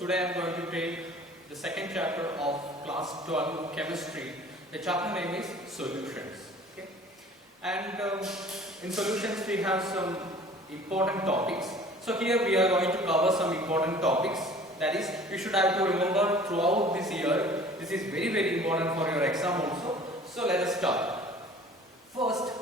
today I am going to take the second chapter of class 12 chemistry. The chapter name is solutions. Okay, and in solutions we have some important topics. So here we are going to cover some important topics. That is, you should have to remember throughout this year. This is very important for your exam also. So let us start. First,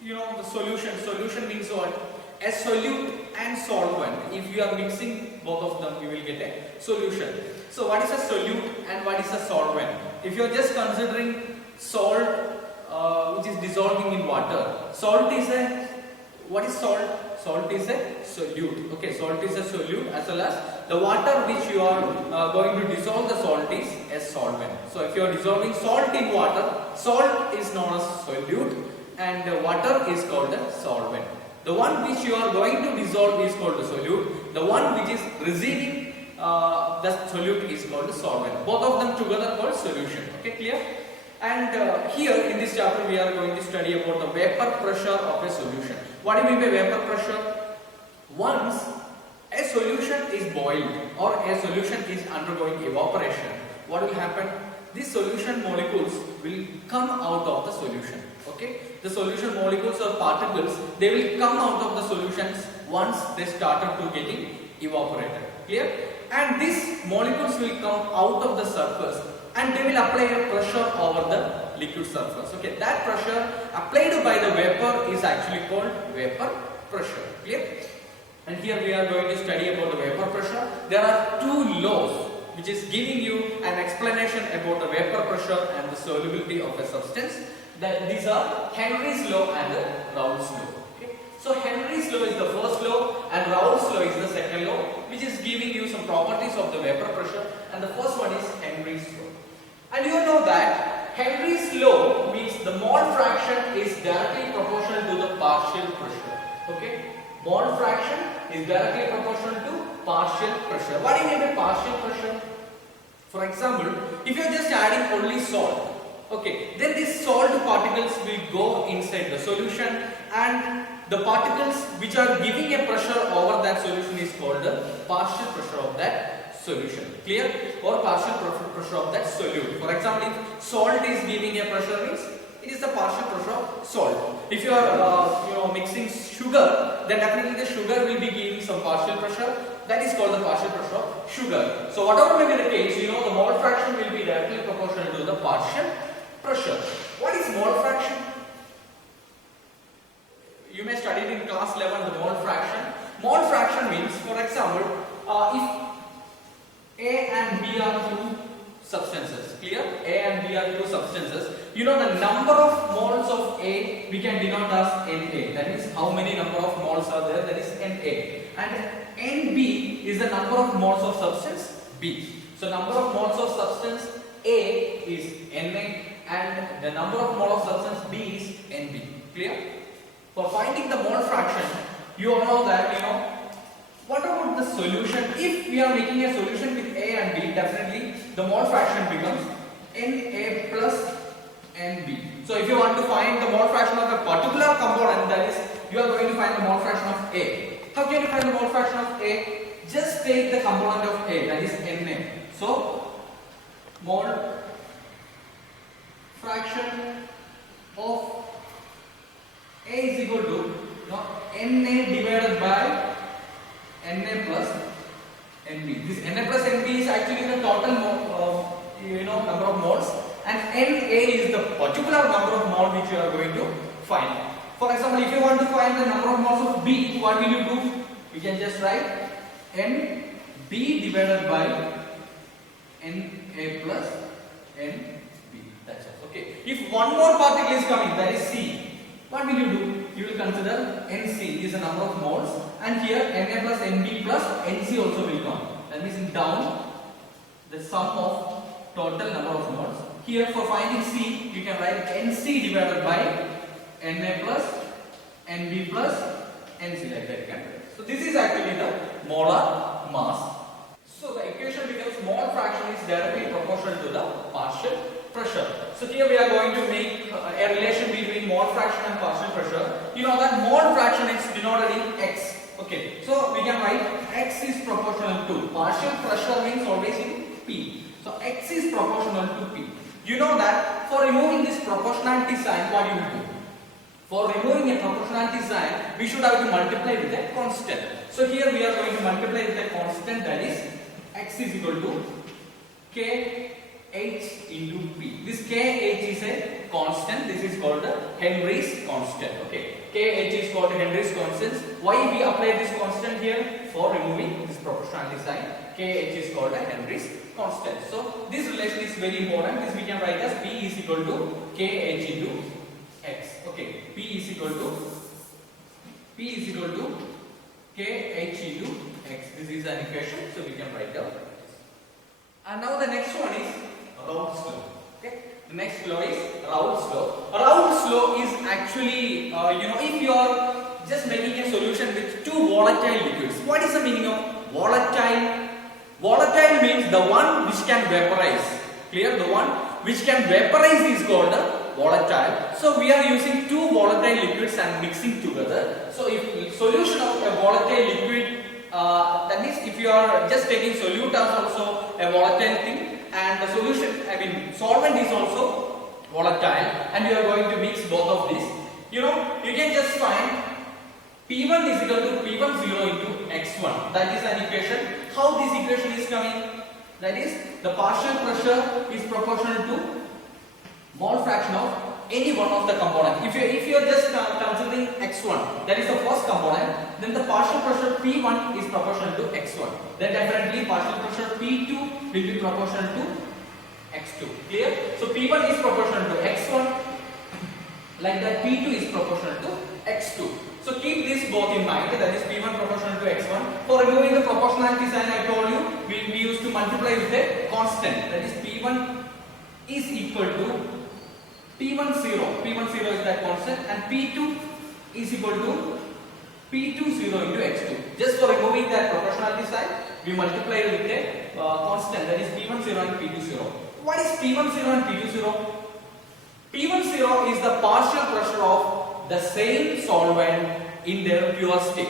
the solution. Solution means what? A solute and solvent. If you are mixing both of them, you will get a solution. So what is a solute and what is a solvent? If you are just considering salt which is dissolving in water, what is salt? Salt is a solute. Okay, salt is a solute, as well as the water which you are going to dissolve the salt is a solvent. So if you are dissolving salt in water, salt is known as solute and water is called a solvent. The one which you are going to dissolve is called a solute. The one which is receiving the solute is called a solvent. Both of them together called solution. Okay, clear? And here in this chapter we are going to study about the vapor pressure of a solution. What do you mean by vapor pressure? Once a solution is boiled or a solution is undergoing evaporation, what will happen? These solution molecules will come out of the solution. Okay, the solution molecules or particles, they will come out of the solutions once they started to getting evaporated. Clear? And these molecules will come out of the surface and they will apply a pressure over the liquid surface. Okay, that pressure applied by the vapor is actually called vapor pressure. Clear? And here we are going to study about the vapor pressure. There are two laws which is giving you an explanation about the vapor pressure and the solubility of a substance. These are Henry's law and Raoult's law. Okay? So Henry's law is the first law and Raoult's law is the second law, which is giving you some properties of the vapor pressure, and the first one is Henry's law. And you know that Henry's law means the mole fraction is directly proportional to the partial pressure. Okay? Mole fraction is directly proportional to partial pressure. What do you mean by partial pressure? For example, if you are just adding only salt, okay, then these salt particles will go inside the solution, and the particles which are giving a pressure over that solution is called the partial pressure of that solution. Clear? Or partial pressure of that solute. For example, if salt is giving a pressure, means it is the partial pressure of salt. If you are mixing sugar, then definitely the sugar will be giving some partial pressure. That is called the partial pressure of sugar. So whatever may be the case, the mole fraction will be directly proportional to the partial pressure. What is mole fraction? You may study it in class 11, the mole fraction. Mole fraction means, for example, if A and B are two substances, clear? A and B are two substances. The number of moles of A we can denote as Na. That means how many number of moles are there, that is Na. And Nb is the number of moles of substance B. So number of moles of substance A is Na and the number of mole of substance B is Nb. Clear? For finding the mole fraction, you all know that what about the solution? If we are making a solution with A and B, definitely the mole fraction becomes Na plus Nb. So if you want to find the mole fraction of a particular component, that is, you are going to find the mole fraction of A. How can you find the mole fraction of A? Just take the component of A, that is Na. So mole fraction of A is equal to Na divided by Na plus Nb. This Na plus Nb is actually the total number of moles, and Na is the particular number of moles which you are going to find. For example, if you want to find the number of moles of B, what will you do? You can just write Nb divided by Na plus Nb. That's it. Okay. If one more particle is coming, that is C, what will you do? You will consider Nc is the number of moles, and here Na plus Nb plus Nc also will come. That means in down the sum of total number of moles. Here for finding C, you can write Nc divided by Na plus Nb plus Nc, like that you can write. So this is actually the molar mass. So the equation becomes mole fraction is directly proportional to the partial pressure. So here we are going to make a relation between mole fraction and partial pressure. You know that mole fraction is denoted in x. Okay, so we can write x is proportional to. Partial pressure means always in P. So X is proportional to P. You know that for removing this proportionality sign, what you will do? For removing a proportionality sign, we should have to multiply with a constant. So here we are going to multiply with a constant, that is X is equal to KH into P. This KH is a constant. This is called the Henry's constant. Okay. KH is called Henry's constant. Why we apply this constant here? For removing this proportionality sign. KH is called a Henry's constant. So this relation is very important. This we can write as P is equal to KH into X. Okay. P is equal to KH into X. This is an equation. So we can write down. And now the next one is Raoult's law. Okay. The next law is Raoult's law. Raoult's law is actually, if you are just making a solution with two volatile liquids. What is the meaning of volatile? Volatile means the one which can vaporize. Clear? The one which can vaporize is called a volatile. So we are using two volatile liquids and mixing together. So if solution of a volatile liquid, that means if you are just taking solute as also a volatile thing, and the solution, solvent is also volatile, and you are going to mix both of these. You can just find P1 is equal to P10 into X1. That is an equation. How this equation is coming? That is, the partial pressure is proportional to mole fraction of any one of the components. If you are just considering X1, that is the first component, then the partial pressure P1 is proportional to X1. Then definitely partial pressure P2 will be proportional to X2. Clear? So P1 is proportional to X1, like that P2 is proportional to X2. So keep this both in mind, that is P1 proportional to X1. For removing the proportionality sign, I told you, we used to multiply with a constant, that is P1 is equal to P10. P10 is that constant, and P2 is equal to P20 into X2. Just for removing that proportionality sign, we multiply with a constant, that is P10 and P20. What is P10 and P20? P10 is the partial pressure of the same solvent in their pure state.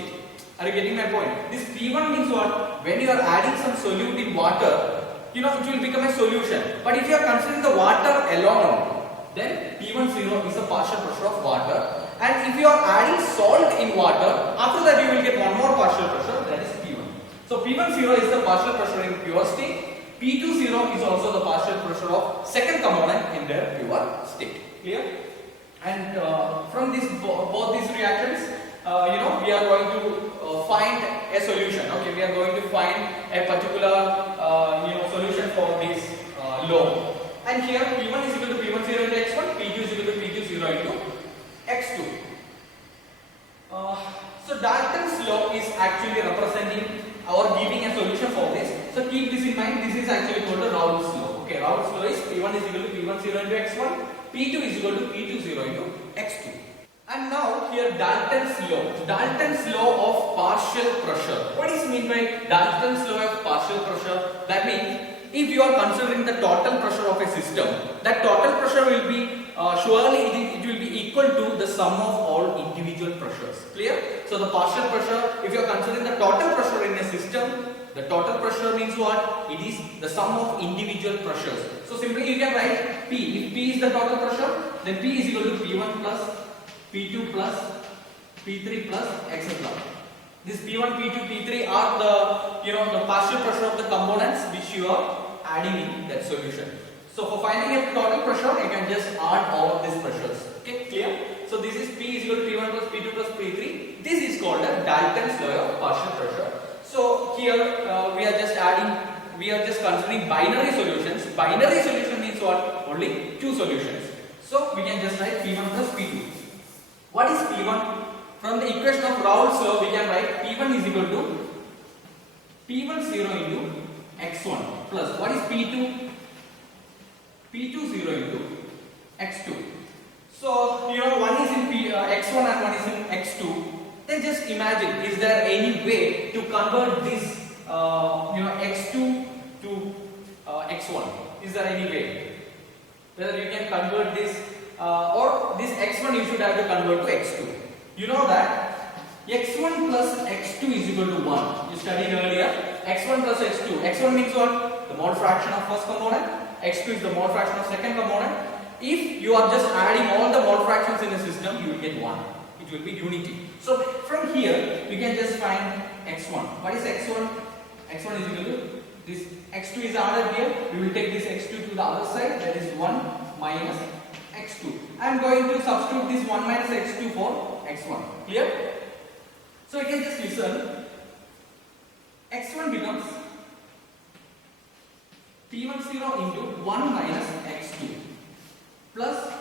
Are you getting my point? This P1 means what? When you are adding some solute in water, it will become a solution. But if you are considering the water alone, then P10 is the partial pressure of water. And if you are adding salt in water, after that you will get one more partial pressure, that is P1. So P10 is the partial pressure in pure state. P20 is also the partial pressure of second component in their pure state. Clear? And from this both these reactions, we are going to find a solution. Okay, we are going to find a particular solution for this law. And here P1 is equal to P10 into X1, P2 is equal to P20 into X2. So Dalton's law is actually representing or giving a solution for this. So keep this in mind. This is actually called the Raoult's law. Okay, Raoult's law is P1 is equal to P10 into X1, P2 is equal to P20 into X2. And now here Dalton's law. Dalton's law of partial pressure. What is meant by Dalton's law of partial pressure? That means if you are considering the total pressure of a system, that total pressure will be surely it will be equal to the sum of all individual pressures. Clear? So the partial pressure, if you are considering the total pressure in a system, the total pressure means what? It is the sum of individual pressures. So simply you can write P. If P is the total pressure, then P is equal to P1 plus P2 plus P3 plus etc. This P1, P2, P3 are the partial pressure of the components which you are adding in that solution. So for finding a total pressure, you can just add all of these pressures. Okay, clear? So this is P is equal to P1 plus P2 plus P3. This is called a Dalton's law of partial pressure. So here we are just considering binary solutions. Binary solution means what? Only two solutions. So we can just write P1 plus P2. What is P1? From the equation of Raoult's law, we can write P1 is equal to P10 into X1 plus what is P2? P20 into X2. So one is in X1 and one is in X2. Then just imagine, is there any way to convert this X2 to X1? Is there any way? Whether you can convert this or this X1 you should have to convert to X2. You know that X1 plus X2 is equal to 1. You studied earlier. x1 plus x2. x1 means what? The mole fraction of first component. x2 is the mole fraction of second component. If you are just adding all the mole fractions in a system, you will get 1. It will be unity. So from here, you can just find x1. What is x1? x1 is equal to this x2 is added here. We will take this x2 to the other side. That is 1 minus x2. I am going to substitute this 1 minus x2 for x1. Clear? So you can just listen. x1 becomes P10 into 1 minus x2 plus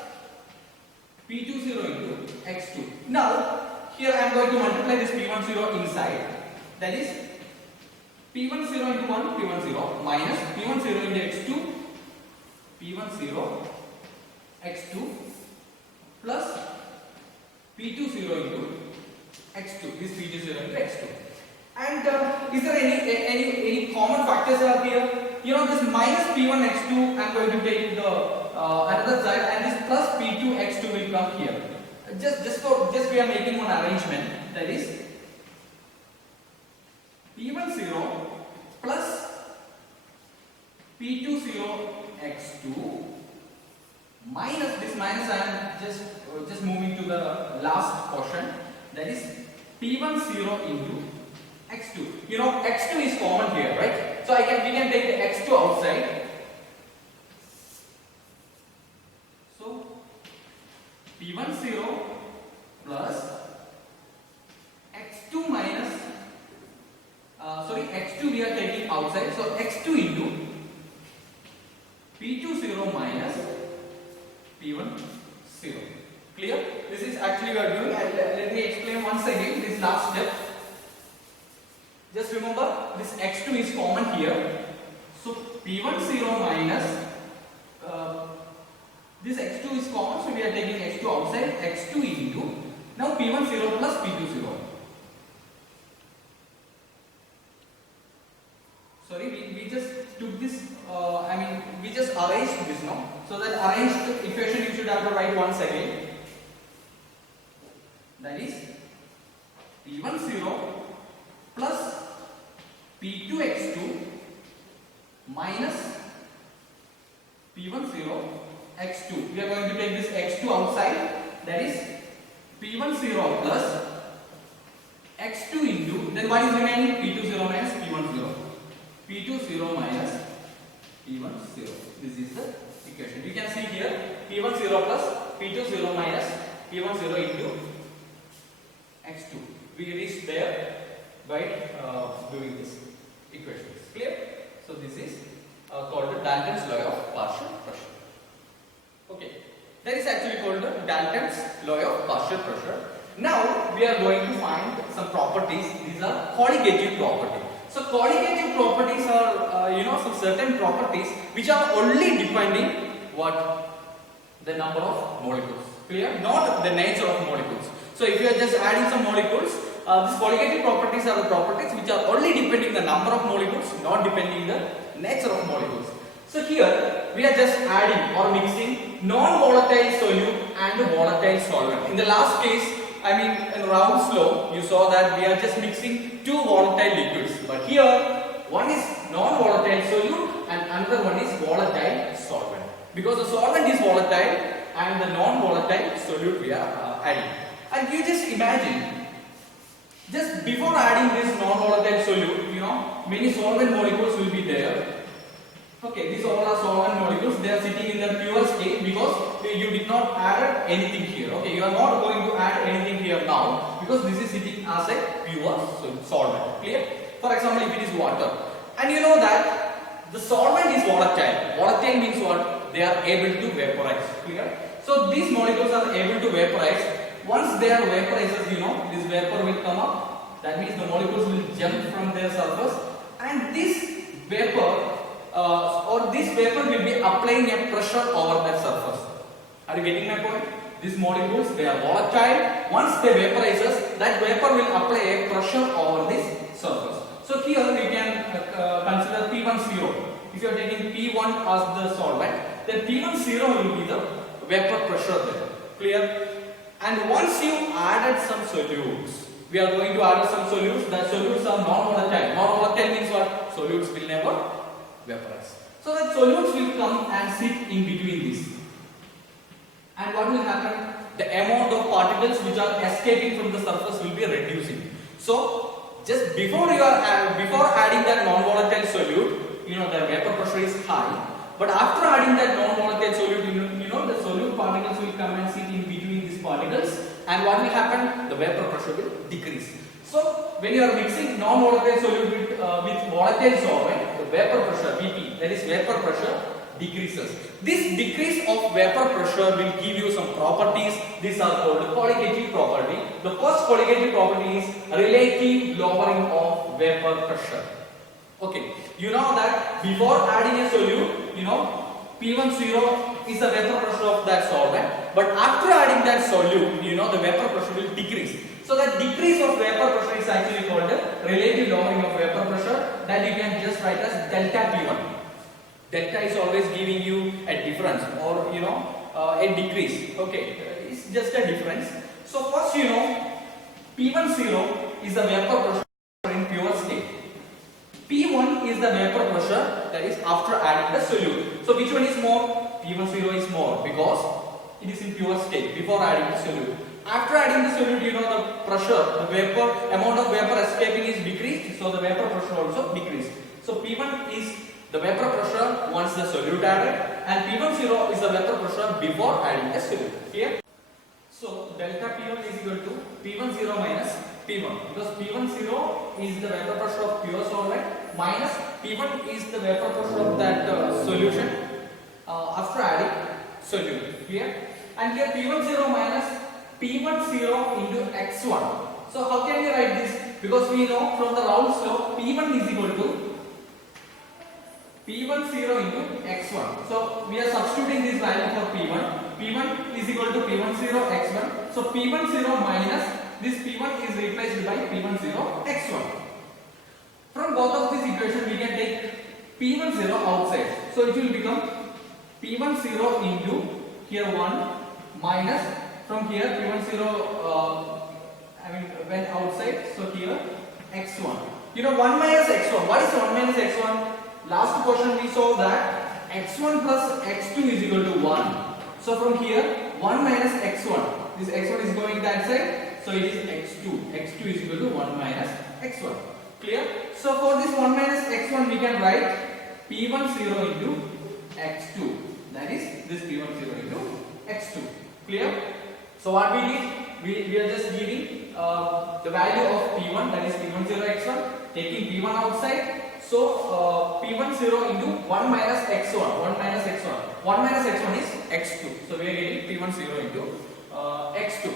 P20 into x2. Now, here I am going to multiply this P10 inside. That is P10 into 1, P10 minus P10 into x2, P10 x2 plus P20 into x2. This P20 into x2. And is there any common factors are here? You know, this minus P1 x2 I am going to take the another side, and this plus P2 x2 will come here. Just we are making one arrangement. That is P10 plus P20 x2 minus this minus. I am just moving to the last portion. That is P10 into x2. You know, x2 is common here, right? So we can take the x2 outside. So P10 plus x2 minus x2 we are taking outside. So x2 into P20 minus P10. Clear? This is actually we are doing. Let me explain once again this last step. Just remember, this x2 is common here. So P10 minus this x2 is common, so we are taking x2 outside. x2 into now P10 plus P20. Sorry, we just took this. We just arranged this now. So that arranged equation you should have to write once again. That is P10 plus P2x2 minus P10 x2. We are going to take this x2 outside. That is P10 plus x2 into, then what is remaining? P20 minus P10. P20 minus P10. This is the equation. You can see here P10 plus P20 minus P10 into x2. We reach there by doing this equation. Clear? So this is called the Dalton's law of partial pressure. Okay, that is actually called the Dalton's law of partial pressure. Now we are going to find some properties. These are colligative properties. So colligative properties are some certain properties which are only depending what the number of molecules. Clear? Not the nature of molecules. So if you are just adding some molecules, these colligative properties are the properties which are only depending the number of molecules, not depending the nature of molecules. So here we are just adding or mixing non-volatile solute and volatile solvent. In the last case, in round slow, you saw that we are just mixing two volatile liquids. But here, one is non-volatile solute and another one is volatile solvent. Because the solvent is volatile and the non-volatile solute we are adding. And you just imagine, just before adding this non-volatile solute, many solvent molecules will be there. Okay, these all are solvent molecules. They are sitting in the pure state because you did not add anything here. Okay, you are not going to add anything here now because this is sitting as a pure solvent. Clear? For example, if it is water, and you know that the solvent is volatile. Volatile means what? They are able to vaporize. Clear? So these molecules are able to vaporize. Once they are vaporizes, this vapor will come up. That means the molecules will jump from their surface, and this vapor this vapor will be applying a pressure over that surface. Are you getting my point? These molecules, they are volatile. Once they vaporizes, that vapor will apply a pressure over this surface. So here we can consider P10. If you are taking P1 as the solvent, then P10 will be the vapor pressure there. Clear? And once you added some solutes, We are going to add some solutes. The solutes are non-volatile. Non-volatile means what? Solutes will never vaporize. So that solutes will come and sit in between this. And what will happen? The amount of particles which are escaping from the surface will be reducing. So just before adding that non-volatile solute, the vapor pressure is high. But after adding that non-volatile solute, the solute particles will come and sit in between these particles. And what will happen? The vapor pressure will decrease. So when you are mixing non-volatile solute with volatile solvent, the vapor pressure (Vp), that is vapor pressure, decreases. This decrease of vapor pressure will give you some properties. These are called colligative property. The first colligative property is relative lowering of vapor pressure. Okay, you know that before adding a solute, P10 is the vapor pressure of that solvent, but after adding that solute, the vapor pressure will decrease. So that decrease of vapor pressure is actually called relative lowering of vapor pressure, that you can just write as delta P1. Delta is always giving you a difference or a decrease. Okay, it's just a difference. So first P10 is the vapor pressure in pure state. P1 is the vapor pressure, that is after adding the solute. So which one is more? P10 is more because it is in pure state before adding the solute. After adding the solute, the pressure, the amount of vapor escaping is decreased, so the vapor pressure also decreased. So P1 is the vapor pressure once the solute added, and P10 is the vapor pressure before adding the solute. Here, so delta P1 is equal to P10 minus P1, because P10 is the vapor pressure of pure solvent minus P1 is the vapor pressure of that solution after adding solute. Here, and here P10 minus P10 into x1. So how can we write this? Because we know from the Raoult's law P1 is equal to P10 into x1. So we are substituting this value for P1. P1 is equal to P10 x1. So P10 minus this P1 is replaced by P10 x1. From both of these equations we can take P10 outside. So it will become P10 into here 1 minus from here P10 when outside, so here x1. 1 minus x1. What is 1 minus x1? Last question we saw that x1 plus x2 is equal to 1. So from here 1 minus x1. This x1 is going that side, so it is x2. x2 is equal to 1 minus x1. Clear? So for this 1 minus x1 we can write P10 into x2. That is this P10 into x2. Clear? So what we did, we are just giving the value of P1, that is P10 x1, taking P1 outside. So P10 into 1 minus x1. 1 minus x1. 1 minus x1 is x2. So we are getting P10 into x2.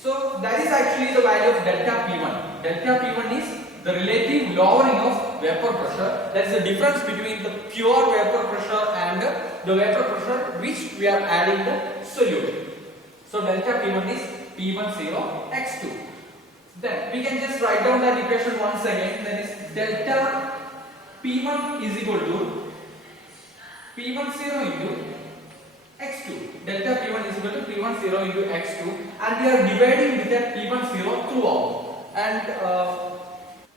So that is actually the value of delta P1. Delta P1 is the relative lowering of vapor pressure. That is the difference between the pure vapor pressure and the vapor pressure which we are adding the solute. So delta P1 is P10 x2. Then we can just write down that equation once again. That is delta P1 is equal to P10 into x2. Delta P1 is equal to P10 into x2, and we are dividing with that P10 throughout. And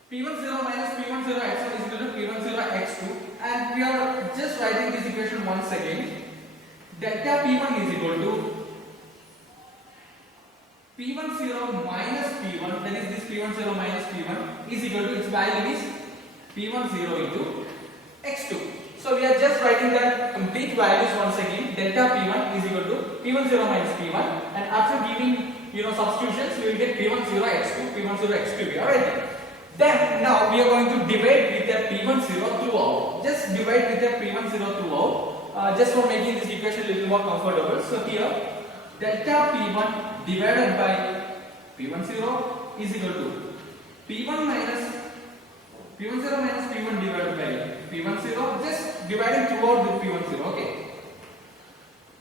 P10 minus P10 x1 is equal to P10 x2, and we are just writing this equation once again. Delta P1 is equal to P10 minus P1, that is this P10 minus P1 is equal to its value is P10 into x2. So we are just writing the complete values once again. Delta P1 is equal to P10 minus P1, and after giving substitutions we will get P10 x2, P10 x2 we are writing. Then now we are going to divide with the P10 throughout. Just divide with the P10 throughout, just for making this equation a little more comfortable. So here delta P1 divided by P10 is equal to P1 minus P10 minus P1 divided by P10, just dividing throughout with P10, okay.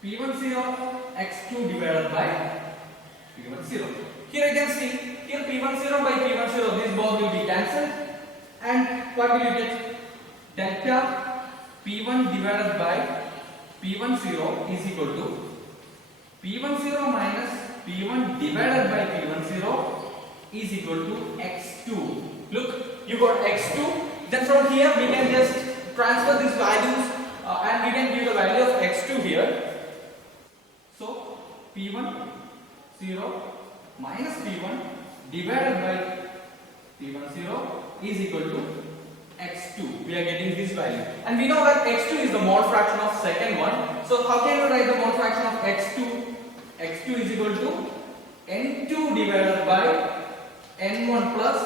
P10 x2 divided by P10. Here you can see, here P10 by P10, these both will be cancelled, and what will you get? Delta P1 divided by P10 is equal to P10 minus P1 divided by P10 is equal to x2. Look, you got x2. Then from here we can just transfer these values and we can give the value of x2 here. So P1 0 minus P1 divided by P1 0 is equal to x2. We are getting this value, and we know that x2 is the mole fraction of second one. So how can we write the mole fraction of x2? x2 is equal to n2 divided by n1 plus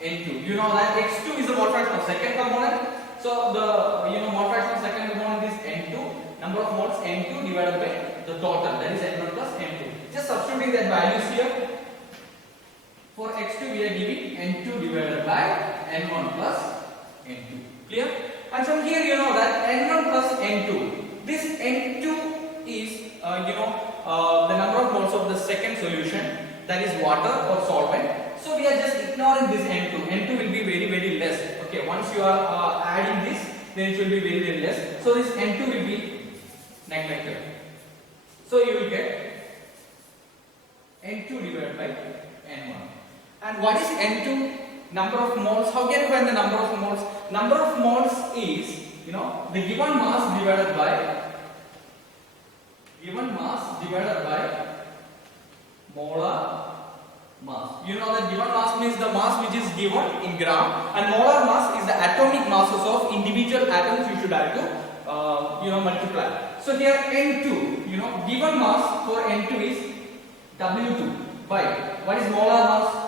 n2. You know that x2 is the mole fraction of second component. So the mole fraction of second component is n2. Number of moles n2 divided by the total, that is n1 plus n2. Just substituting that values here. For x2 we are giving n2 divided by n1 plus n2. Clear? And from here you know that n1 plus n2. This n2 is the number of moles of the second solution, that is water or solvent. So we are just ignoring this n2. n2 will be very, very less. Okay, once you are adding this, then it will be very, very less. So this n2 will be neglected. So you will get n2 divided by n1. And what is n2? Number of moles. How can you find the number of moles? Number of moles is the given mass divided by molar mass. You know that given mass means the mass which is given in gram, and molar mass is the atomic masses of individual atoms you should have to multiply. So here n2, given mass for n2 is W2 by what is molar mass?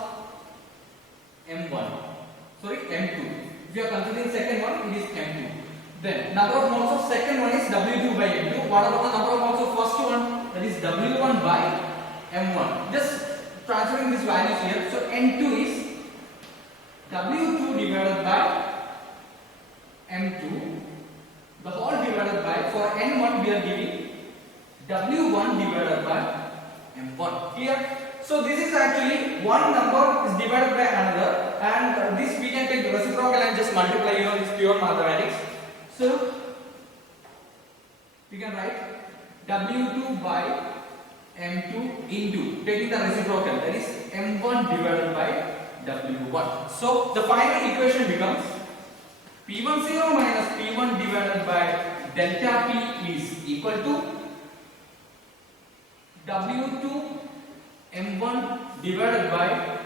M1. Sorry, M2. If you are considering second one, it is M2. Then number of moles of second one is W2 by M2. What about the number of moles of first one? That is W1 by M1. Just transferring these values here. So N2 is W2 divided by M2. The whole divided by, for N1 we are giving W1 divided by M1. Clear? So this is actually one number is divided by another, and this we can take reciprocal and just multiply. This pure mathematics. So we can write W2 by M2 into taking the reciprocal, that is M1 divided by W1. So the final equation becomes P10 minus P1 divided by delta P is equal to W2 M1 divided by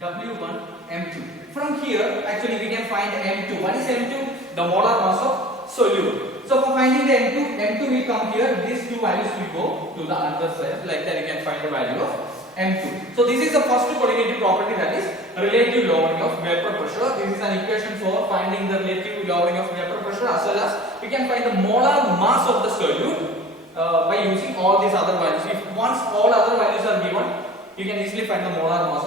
W1 M2. From here, actually we can find M2. What is M2? The molar mass of solute. So for finding the M2 will come here. These two values will go to the other side. Like that you can find the value of M2. So this is the first colligative property, that is relative lowering of vapor pressure. This is an equation for finding the relative lowering of vapor pressure, as well as we can find the molar mass of the solute by using all these other values. If once all other values are given, you can easily find the molar mass